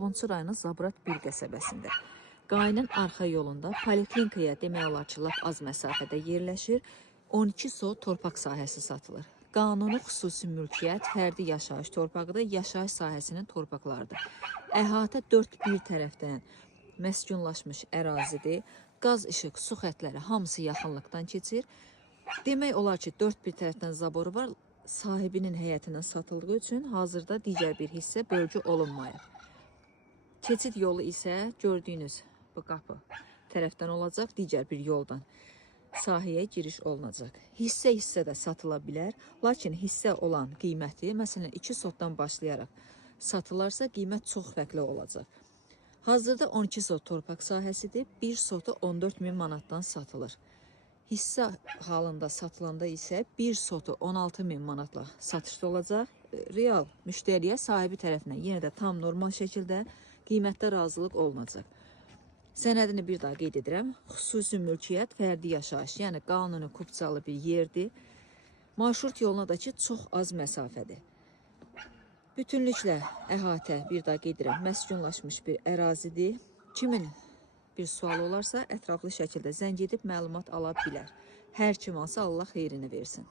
Sabunçu rayonu Zabrat bir qəsəbəsində. Qayının arxa yolunda poliklinikaya demək olar ki, lap az məsafədə yerləşir. 12 so torpaq sahəsi satılır. Qanuni xüsusi mülkiyyət, fərdi yaşayış torpağıdır, yaşayış sahəsinin torpaqlarıdır. Əhatə 4 bir tərəfdən məskunlaşmış ərazidir. Qaz, işıq, su xətləri hamısı yaxınlıqdan keçir. Demək olar ki, 4 bir tərəfdən zaboru var. Sahibinin həyətindən satıldığı üçün hazırda digər bir hissə bölgü olunmayıb. Keçid yolu isə gördüyünüz bu qapı tərəfdən olacaq, digər bir yoldan sahəyə giriş olunacaq. Hissə də satıla bilər, lakin hissə olan qiyməti, məsələn 2 sotdan başlayaraq satılarsa qiymət çox fərqli olacaq. Hazırda 12 sot torpaq sahəsidir, 1 sotu 14 min manatdan satılır. Hissə halında satılanda isə 1 sotu 16 min manatla satışda olacaq. Real müştəriyə sahibi tərəfindən yenə də tam normal şəkildə qiymətdə razılıq olunacaq. Sənədini bir daha qeyd edirəm. Xüsusi mülkiyyət, fərdi yaşayış, yəni qanuni kupçalı bir yerdir. Marşrut yoluna da ki, çox az məsafədir. Bütünlüklə əhatə, bir daha qeyd edirəm, məskunlaşmış bir ərazidir. Kimin bir sual olarsa, ətraflı şəkildə zəng edib məlumat ala bilər. Hər kim alsa Allah xeyrini versin.